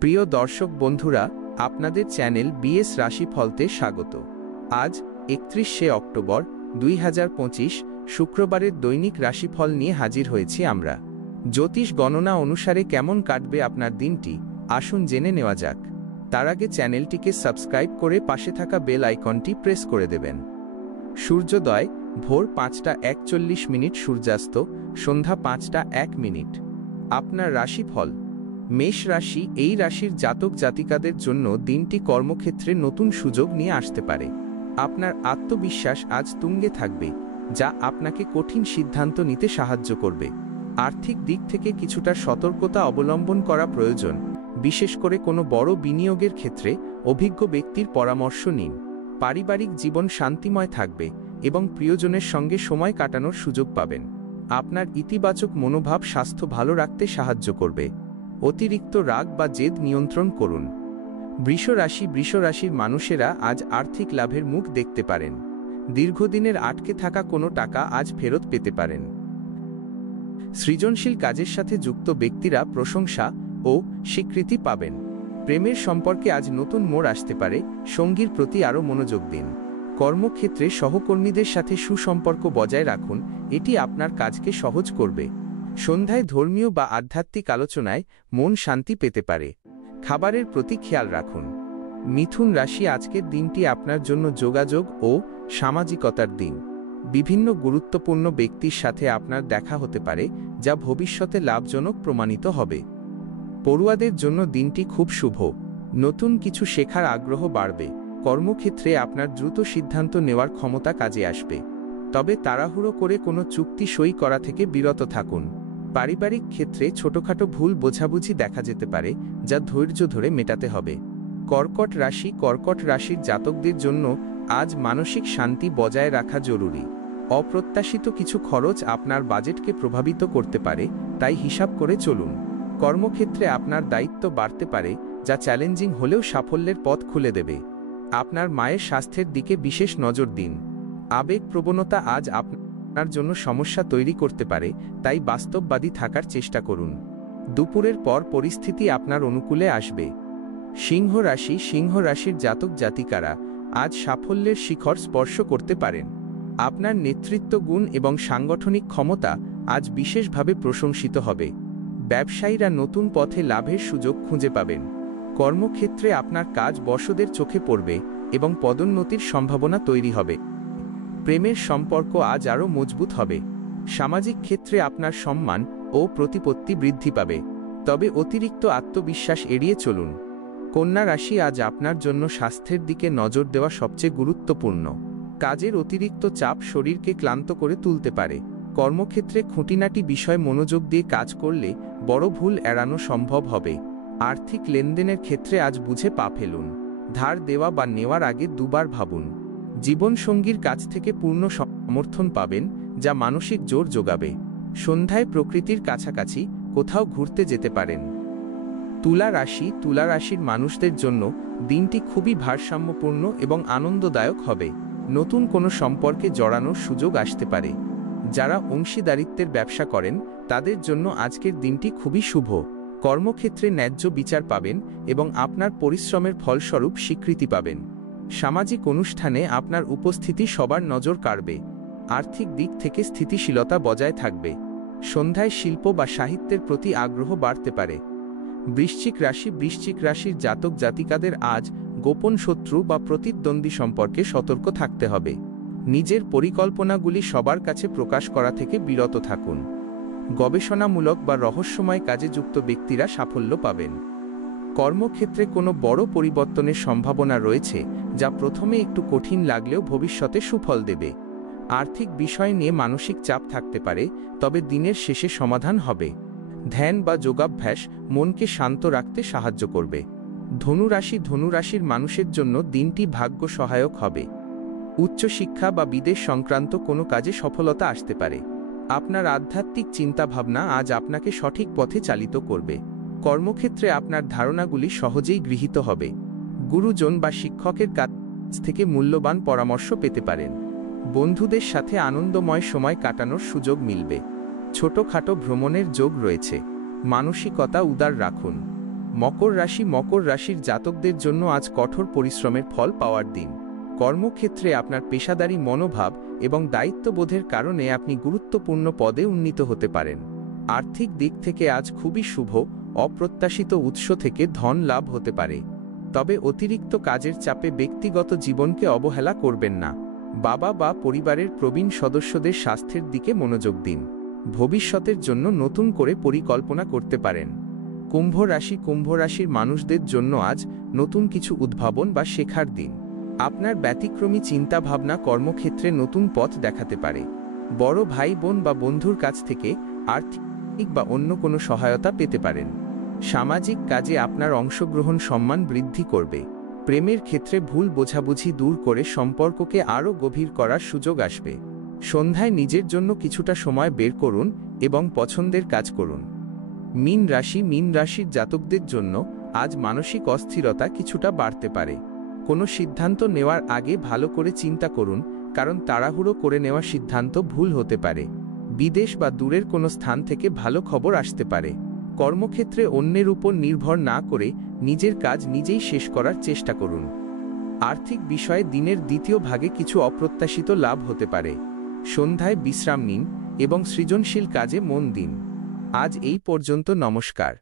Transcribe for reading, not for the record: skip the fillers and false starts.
প্রিয় দর্শক বন্ধুরা, আপনাদের চ্যানেল বিএস রাশিফলতে স্বাগত। আজ 31শে অক্টোবর 2025 শুক্রবারের দৈনিক রাশিফল নিয়ে হাজির হয়েছি আমরা। জ্যোতিষ গণনা অনুসারে কেমন কাটবে আপনার দিনটি, আসুন জেনে নেওয়া যাক। তার আগে চ্যানেলটিকে সাবস্ক্রাইব করে পাশে থাকা বেল আইকনটি প্রেস করে দেবেন। সূর্যোদয় ভোর 5টা 41 সূর্যাস্ত সন্ধ্যা 5টা 1। আপনার রাশিফল। মেষ রাশি। এই রাশির জাতক জাতিকাদের জন্য দিনটি কর্মক্ষেত্রে নতুন সুযোগ নিয়ে আসতে পারে। আপনার আত্মবিশ্বাস আজ তুঙ্গে থাকবে, যা আপনাকে কঠিন সিদ্ধান্ত নিতে সাহায্য করবে। আর্থিক দিক থেকে কিছুটা সতর্কতা অবলম্বন করা প্রয়োজন, বিশেষ করে কোনো বড় বিনিয়োগের ক্ষেত্রে অভিজ্ঞ ব্যক্তির পরামর্শ নিন। পারিবারিক জীবন শান্তিময় থাকবে এবং প্রিয়জনের সঙ্গে সময় কাটানোর সুযোগ পাবেন। আপনার ইতিবাচক মনোভাব স্বাস্থ্য ভালো রাখতে সাহায্য করবে। অতিরিক্ত রাগ বা জেদ নিয়ন্ত্রণ করুন। বৃষ রাশি। বৃষ রাশির মানুষেরা আজ আর্থিক লাভের মুখ দেখতে পারেন। দীর্ঘদিনের আটকে থাকা কোনো টাকা আজ ফেরত পেতে পারেন। সৃজনশীল কাজের সাথে যুক্ত ব্যক্তিরা প্রশংসা ও স্বীকৃতি পাবেন। প্রেমের সম্পর্কে আজ নতুন মোড় আসতে পারে, সঙ্গীর প্রতি আরও মনোযোগ দিন। কর্মক্ষেত্রে সহকর্মীদের সাথে সুসম্পর্ক বজায় রাখুন, এটি আপনার কাজকে সহজ করবে। সন্ধ্যায় ধর্মীয় বা আধ্যাত্মিক আলোচনায় মন শান্তি পেতে পারে। খাবারের প্রতি খেয়াল রাখুন। মিথুন রাশি। আজকের দিনটি আপনার জন্য যোগাযোগ ও সামাজিকতার দিন। বিভিন্ন গুরুত্বপূর্ণ ব্যক্তির সাথে আপনার দেখা হতে পারে, যা ভবিষ্যতে লাভজনক প্রমাণিত হবে। পড়ুয়াদের জন্য দিনটি খুব শুভ। নতুন কিছু শেখার আগ্রহ বাড়বে। কর্মক্ষেত্রে আপনার দ্রুত সিদ্ধান্ত নেওয়ার ক্ষমতা কাজে আসবে, তবে তাড়াহুড়ো করে কোনো চুক্তি সই করা থেকে বিরত থাকুন। পারিবারিক ক্ষেত্রে ছোটখাটো ভুল বোঝাবুঝি দেখা যেতে পারে, যা ধৈর্য ধরে মেটাতে হবে। কর্কট রাশি। কর্কট রাশির জাতকদের জন্য আজ মানসিক শান্তি বজায় রাখা জরুরি। অপ্রত্যাশিত কিছু খরচ আপনার বাজেটকে প্রভাবিত করতে পারে, তাই হিসাব করে চলুন। কর্মক্ষেত্রে আপনার দায়িত্ব বাড়তে পারে, যা চ্যালেঞ্জিং হলেও সাফল্যের পথ খুলে দেবে। আপনার মায়ের স্বাস্থ্যের দিকে বিশেষ নজর দিন। আবেগ প্রবণতা আজ আপনার জন্য সমস্যা তৈরি করতে পারে, তাই বাস্তববাদী থাকার চেষ্টা করুন। দুপুরের পর পরিস্থিতি আপনার অনুকূলে আসবে। সিংহ রাশি। সিংহ রাশির জাতক জাতিকারা আজ সাফল্যের শিখর স্পর্শ করতে পারেন। আপনার নেতৃত্ব গুণ এবং সাংগঠনিক ক্ষমতা আজ বিশেষভাবে প্রশংসিত হবে। ব্যবসায়ীরা নতুন পথে লাভের সুযোগ খুঁজে পাবেন। কর্মক্ষেত্রে আপনার কাজ বসদের চোখে পড়বে এবং পদোন্নতির সম্ভাবনা তৈরি হবে। প্রেমের সম্পর্ক আজ আরও মজবুত হবে। সামাজিক ক্ষেত্রে আপনার সম্মান ও প্রতিপত্তি বৃদ্ধি পাবে, তবে অতিরিক্ত আত্মবিশ্বাস এড়িয়ে চলুন। কন্যা রাশি। আজ আপনার জন্য স্বাস্থ্যের দিকে নজর দেওয়া সবচেয়ে গুরুত্বপূর্ণ। কাজের অতিরিক্ত চাপ শরীরকে ক্লান্ত করে তুলতে পারে। কর্মক্ষেত্রে খুঁটিনাটি বিষয় মনোযোগ দিয়ে কাজ করলে বড় ভুল এড়ানো সম্ভব হবে। আর্থিক লেনদেনের ক্ষেত্রে আজ বুঝে পা ফেলুন। ধার দেওয়া বা নেওয়ার আগে দুবার ভাবুন। জীবনসঙ্গীর কাছ থেকে পূর্ণ সমর্থন পাবেন, যা মানসিক জোর যোগাবে। সন্ধ্যায় প্রকৃতির কাছাকাছি কোথাও ঘুরতে যেতে পারেন। তুলা রাশি। তুলা রাশির মানুষদের জন্য দিনটি খুবই ভারসাম্যপূর্ণ এবং আনন্দদায়ক হবে। নতুন কোনো সম্পর্কে জড়ানোর সুযোগ আসতে পারে। যারা অংশীদারিত্বের ব্যবসা করেন তাদের জন্য আজকের দিনটি খুবই শুভ। কর্মক্ষেত্রে ন্যায্য বিচার পাবেন এবং আপনার পরিশ্রমের ফলস্বরূপ স্বীকৃতি পাবেন। সামাজিক অনুষ্ঠানে আপনার উপস্থিতি সবার নজর কাড়বে। আর্থিক দিক থেকে স্থিতিশীলতা বজায় থাকবে। সন্ধ্যায় শিল্প বা সাহিত্যের প্রতি আগ্রহ বাড়তে পারে। বৃশ্চিক রাশি। বৃশ্চিক রাশির জাতক জাতিকাদের আজ গোপন শত্রু বা প্রতিদ্বন্দ্বী সম্পর্কে সতর্ক থাকতে হবে। নিজের পরিকল্পনাগুলি সবার কাছে প্রকাশ করা থেকে বিরত থাকুন। গবেষণামূলক বা রহস্যময় কাজে যুক্ত ব্যক্তিরা সাফল্য পাবেন। কর্মক্ষেত্রে কোনো বড় পরিবর্তনের সম্ভাবনা রয়েছে, যা প্রথমে একটু কঠিন লাগলেও ভবিষ্যতে সুফল দেবে। আর্থিক বিষয় নিয়ে মানসিক চাপ থাকতে পারে, তবে দিনের শেষে সমাধান হবে। ধ্যান বা যোগাভ্যাস মনকে শান্ত রাখতে সাহায্য করবে। ধনুরাশি। ধনুরাশির মানুষের জন্য দিনটি ভাগ্য সহায়ক হবে। উচ্চশিক্ষা বা বিদেশ সংক্রান্ত কোনো কাজে সফলতা আসতে পারে। আপনার আধ্যাত্মিক চিন্তাভাবনা আজ আপনাকে সঠিক পথে চালিত করবে। কর্মক্ষেত্রে আপনার ধারণাগুলি সহজেই গৃহীত হবে। গুরুজন বা শিক্ষকের কাছ থেকে মূল্যবান পরামর্শ পেতে পারেন। বন্ধুদের সাথে আনন্দময় সময় কাটানোর সুযোগ মিলবে। ছোটখাটো ভ্রমণের যোগ রয়েছে। মানসিকতা উদার রাখুন। মকর রাশির জাতকদের জন্য আজ কঠোর পরিশ্রমের ফল পাওয়ার দিন। কর্মক্ষেত্রে আপনার পেশাদারী মনোভাব এবং দায়িত্ববোধের কারণে আপনি গুরুত্বপূর্ণ পদে উন্নীত হতে পারেন। আর্থিক দিক থেকে আজ খুবই শুভ, অপ্রত্যাশিত উৎস থেকে ধন লাভ হতে পারে। তবে অতিরিক্ত কাজের চাপে ব্যক্তিগত জীবনকে অবহেলা করবেন না। বাবা বা পরিবারের প্রবীণ সদস্যদের স্বাস্থ্যের দিকে মনোযোগ দিন। ভবিষ্যতের জন্য নতুন করে পরিকল্পনা করতে পারেন। কুম্ভ রাশির মানুষদের জন্য আজ নতুন কিছু উদ্ভাবন বা শেখার দিন। আপনার ব্যতিক্রমী চিন্তাভাবনা কর্মক্ষেত্রে নতুন পথ দেখাতে পারে। বড় ভাই বোন বা বন্ধুর কাছ থেকে আর্থিক বা অন্য কোনো সহায়তা পেতে পারেন। সামাজিক কাজে আপনার অংশগ্রহণ সম্মান বৃদ্ধি করবে। প্রেমের ক্ষেত্রে ভুল বোঝাবুঝি দূর করে সম্পর্ককে আরও গভীর করার সুযোগ আসবে। সন্ধ্যায় নিজের জন্য কিছুটা সময় বের করুন এবং পছন্দের কাজ করুন। মীন রাশির জাতকদের জন্য আজ মানসিক অস্থিরতা কিছুটা বাড়তে পারে। কোনো সিদ্ধান্ত নেওয়ার আগে ভালো করে চিন্তা করুন, কারণ তাড়াহুড়ো করে নেওয়া সিদ্ধান্ত ভুল হতে পারে। বিদেশ বা দূরের কোনো স্থান থেকে ভালো খবর আসতে পারে। কর্মক্ষেত্রে অন্যের উপর নির্ভর না করে নিজের কাজ নিজেই শেষ করার চেষ্টা করুন। আর্থিক বিষয়ে দিনের দ্বিতীয় ভাগে কিছু অপ্রত্যাশিত লাভ হতে পারে। সন্ধ্যায় বিশ্রাম নিন এবং সৃজনশীল কাজে মন দিন। আজ এই পর্যন্ত, নমস্কার।